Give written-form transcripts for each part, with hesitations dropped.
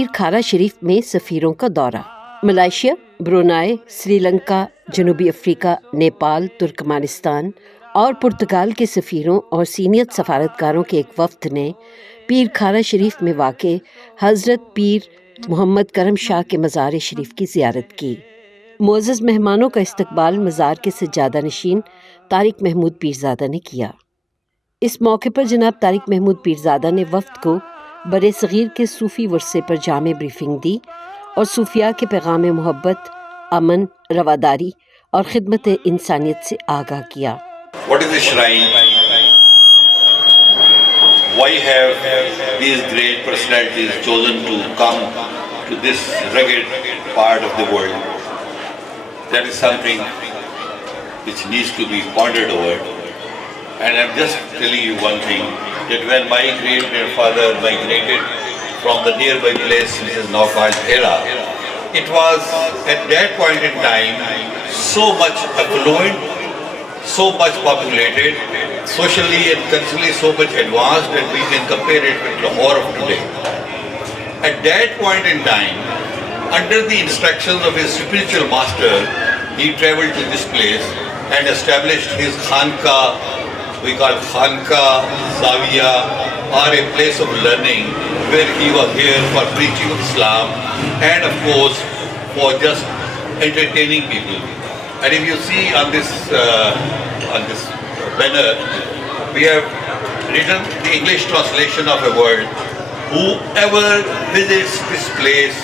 पीर खारा शरीफ में सफ़ीरों का दौरा। मलेशिया, ब्रुनाई, श्रीलंका, जनूबी अफ्रीका, नेपाल, तुर्कमानिस्तान और पुर्तगाल के सफ़ीरों और सीनियर सफारतकारों के एक वफ़द ने पीर खारा शरीफ में वाक़े हज़रत पीर मोहम्मद करम शाह के मज़ार शरीफ की ज़ियारत की। मुअज़्ज़ज़ मेहमानों का इस्तकबाल मज़ार के सज्जादा नशीन तारिक महमूद पीरज़ादा ने किया। इस मौके पर जनाब तारिक महमूद पीरज़ादा ने वफ़द को बरे सग़ीर के सूफ़ी वर्से पर जामे ब्रीफिंग दी और सूफिया के पैगाम मोहब्बत, अमन, रवादारी और खिदमत इंसानियत से आगाह किया। What is the shrine? Why have these great personalities chosen to come to this rugged part of the world? That is something which needs to be pondered over. And I'm just telling you one thing, that when my great-grandfather migrated from the nearby place which is now called Khara, it was at that point in time so much affluent, so much populated, socially and culturally so much advanced that we can compare it with Lahore of today. At that point in time, under the instructions of his spiritual master, he traveled to this place and established his khanka, we call khanka, zawiya, or a place of learning where he was here for preaching of Islam and of course for just entertaining people. And if you see on this banner, we have written the English translation of a word: whoever visits this place,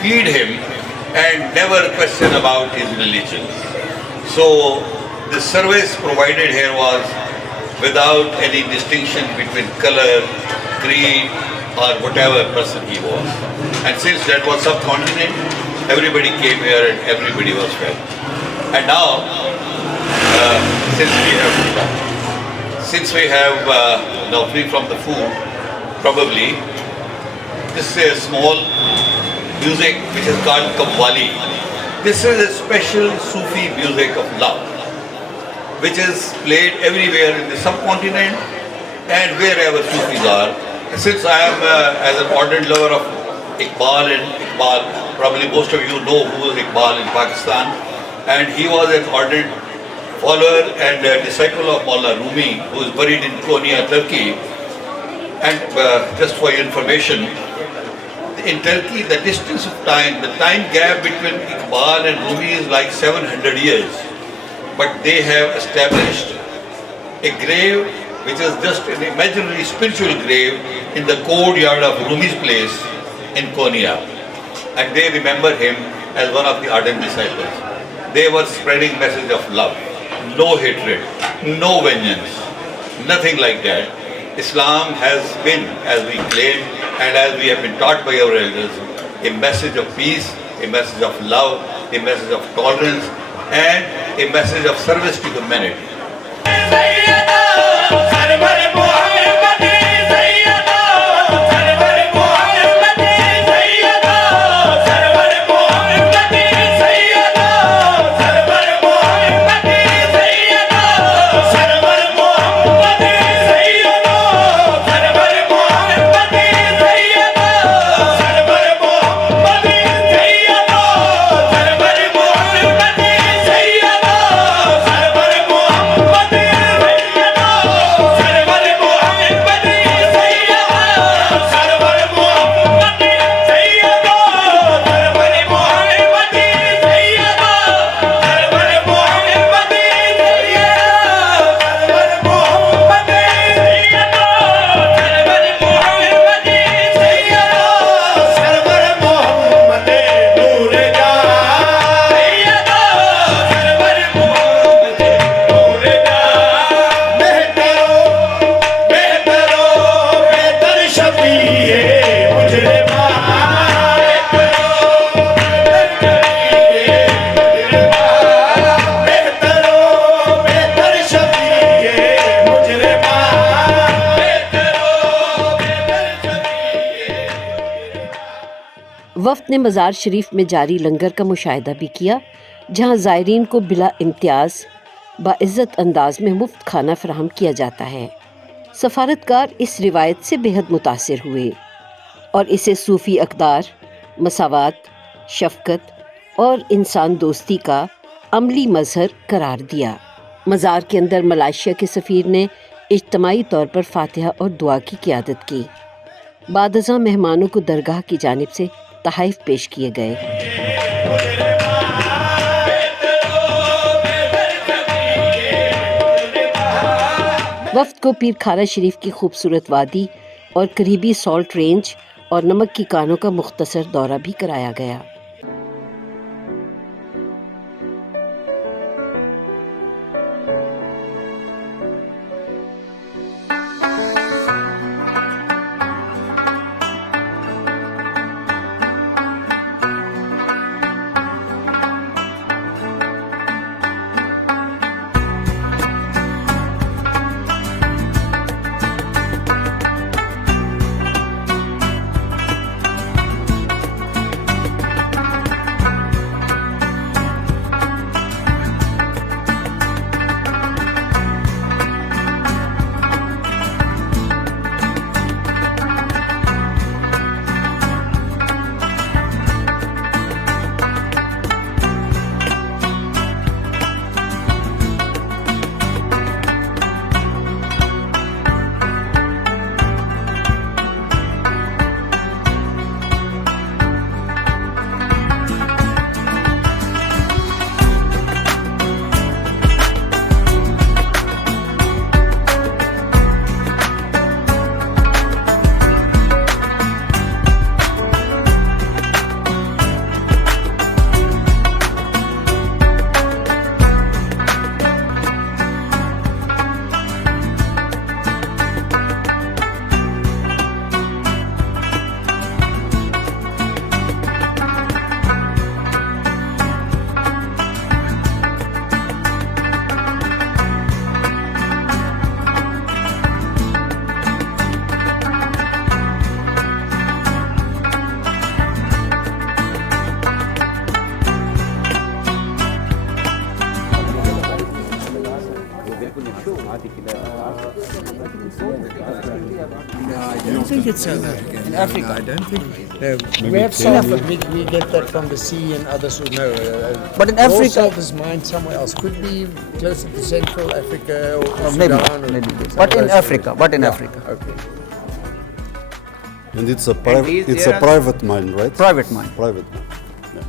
feed him and never question about his religion. So the service provided here was without any distinction between color, creed or whatever person he was. And since that was subcontinent, everybody came here and everybody was fed. And now, since we have now free from the food, probably this is a small music which is called wali. This is a special Sufi music of love, which is played everywhere in the subcontinent and wherever Sufis are. Since I am as an ardent lover of Iqbal, probably most of you know who is Iqbal in Pakistan, and he was an ardent follower and disciple of Maulana Rumi, who is buried in Konya, Turkey. And just for your information, in Turkey, the distance of time, the time gap between Iqbal and Rumi is like 700 years. But they have established a grave which is just an imaginary spiritual grave in the courtyard of Rumi's place in Konya. And they remember him as one of the ardent disciples. They were spreading message of love, no hatred, no vengeance, nothing like that. Islam has been, as we claim and as we have been taught by our elders, a message of peace, a message of love, a message of tolerance and a message of service to humanity. वफ़द ने मज़ार शरीफ में जारी लंगर का मुशाहिदा भी किया, जहाँ ज़ायरीन को बिला इम्तियाज़ बाइज़्ज़त अंदाज में मुफ्त खाना फराहम किया जाता है। सफारतकार इस रिवायत से बेहद मुतासिर हुए और इसे सूफ़ी अक़दार, मसावात, शफ़क़त और इंसान दोस्ती का अमली मज़हर करार दिया। मज़ार के अंदर मलेशिया के सफ़ीर ने इज्तमाई तौर पर फ़ातिहा और दुआ की क़ियादत की। बादज़ा मेहमानों को दरगाह की जानिब से तहाइफ़ पेश किए गए। वफ़द को पीर खारा शरीफ की खूबसूरत वादी और करीबी सॉल्ट रेंज और नमक की कानों का मुख्तसर दौरा भी कराया गया। think it's South Africa. In Africa? No, I don't think. No, we have salt, but we get that from the sea and others who know. But in raw Africa- salt is mined somewhere else. Could be closer to Central Africa or Maybe, Sudan or maybe. some But in place. Africa, but in Yeah, Africa. Okay. And it's a private mine, right? Private mine. Private.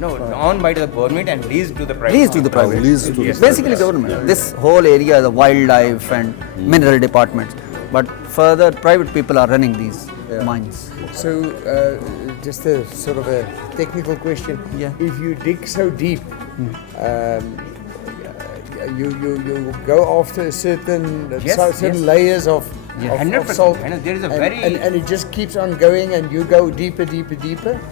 No, owned by the government and leased to the private. Leased to the private. leased to the Yes. private. Basically government. This whole area, the wildlife and mineral departments. But further, private people are running these mines. So, just a sort of a technical question. Yeah. If you dig so deep, you go after a certain Yes. layers of 100%. salt, And there is a and, very- and it just keeps on going, and you go deeper.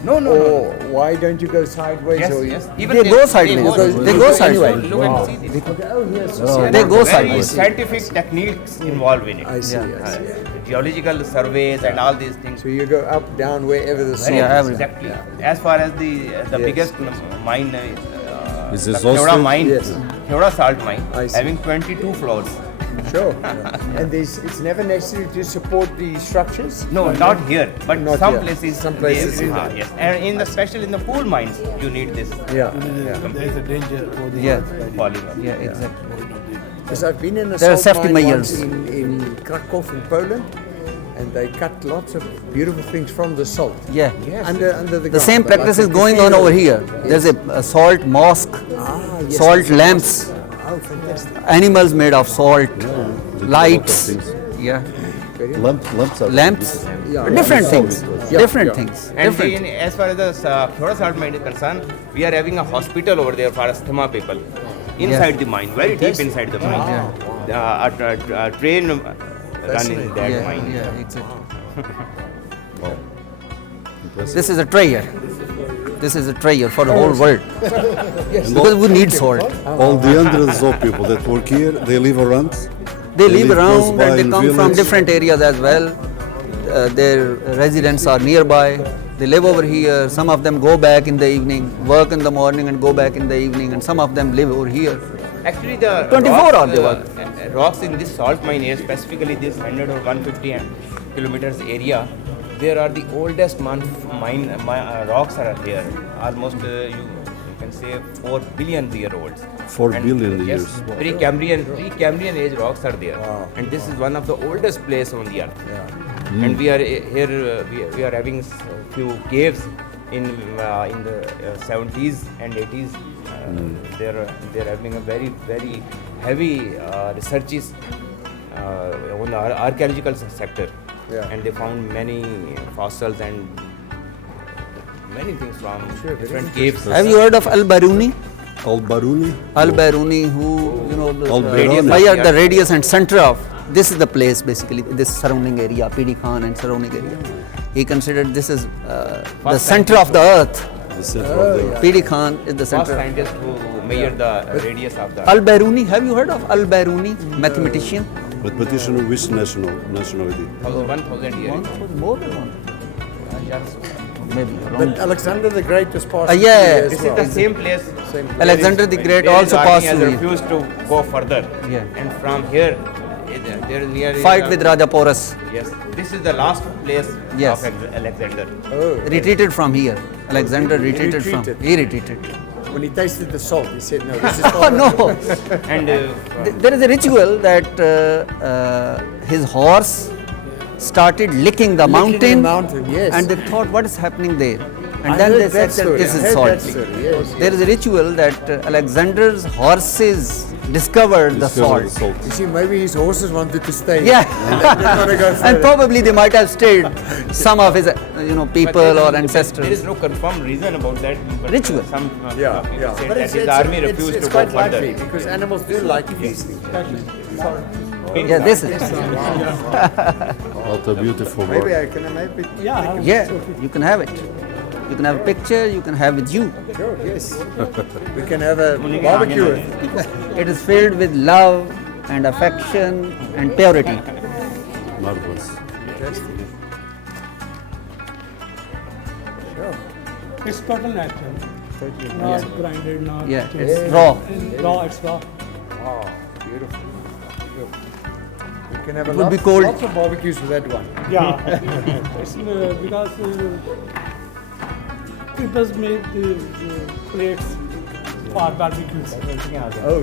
No, no, Or no. why don't you go sideways? Yes, or yes. They go sideways. They go sideways. Look and see this. Oh, yes. They go Very sideways. scientific techniques involved in it. I see. Yeah. I see. Geological surveys and all these things. So you go up, down, wherever the salt Very Yeah, is. exactly. As far as the Yes. biggest mine, Is the this Khora also- mine, Yes. Khora salt mine, I see. having 22 floors. Sure. And it's never necessary to support the structures? No, not here, but Not some here. places. Some places they- is there. yes. And in the especially in the coal mines, you need this Yeah. There's a danger for the Yeah. polymer. Yeah, exactly. Because I've been in a There are salt safety mine measures. once in Krakow in Poland, and they cut lots of beautiful things from the salt. Yeah. Under the The ground. same But like practice a is going on cathedral. over here. There's a salt mosque, Yes, salt yes. lamps, Oh, fantastic. animals made of salt, lights. Things. Yeah. Lamps are Lamps. Yeah. Different Yeah. things. Yeah. Different Yeah. things. And Different. as far as the Khora salt mine is concerned, we are having a hospital over there for asthma people inside the mine, very deep inside the mine. A train run in that Yeah, mine. yeah, exactly. This is a treasure. This is a treasure for the whole world. Because we need salt. all the hundreds of people that work here, they live around. They live close around by and they in come from village. different areas as well. Their residents are nearby. They live over here. Some of them go back in the evening, work in the morning and go back in the evening, and some of them live over here. Actually, the 24 rocks, hours they work. Rocks in this salt mine area, specifically this 100 or 150 kilometers area, there are the oldest rocks are there. Almost you can say 4 billion year olds. 4 billion yes, years. Pre-Cambrian age rocks are there, and this is one of the oldest place on the earth. And we are here. We are having few caves in the 70s and 80s. They're having a very heavy researches on the archaeological sector, and they found many fossils and many things from different caves. Have you heard of Al-Baruni? Al-Baruni? Al-Baruni, who, Al-Baruni. the radius and center of, this is the place basically, this surrounding area, PeerKhaara and surrounding area. He considered this is the center of the earth. The center of the PeerKhaara is the First center. scientist who measured the radius of the Al-Baruni, have you heard of Al-Baruni, mathematician? Mathematician of which nationality? 1,000 years. More than one. Maybe But around. Alexander the Great was passed Yeah, through as This well. is the same place. Alexander the Great where his also army passed has through. refused to go further. Yeah. And from here, there is near Fight with Raja Porus. Yes, this is the last place Yes. of Alexander. Retreated from here. Alexander retreated from. retreated. He retreated. When he tasted the salt, he said, "No, this is Oh far no! And There is a ritual that his horse started licking the mountain, yes. and they thought, what is happening there? And I then heard they said that that story. this I is heard salt. that story, yes. There is a ritual that Alexander's horses discovered the Discovered salt. You see, maybe his horses wanted to stay. Yeah, And they didn't want to go and further. probably they might have stayed some of his, people or there is ancestors. no confirmed reason about that. But Ritual. Some Yeah, people yeah. said But that his army refused it's to go quite further. likely because animals do like these things. Yeah, this is. What a beautiful Maybe work. I can maybe. Yeah, you can have it. You can have a picture. You can have with you. Sure, yes. We can have a barbecue. It is filled with love and affection and purity. Marvelous. It's total natural. Not grinded, not Yeah, changed. it's raw. Raw, it's raw. Oh, beautiful. We can have a would be lots, cold. lots of barbecues with that one. Yeah. It's because people make the plates for barbecues. Oh,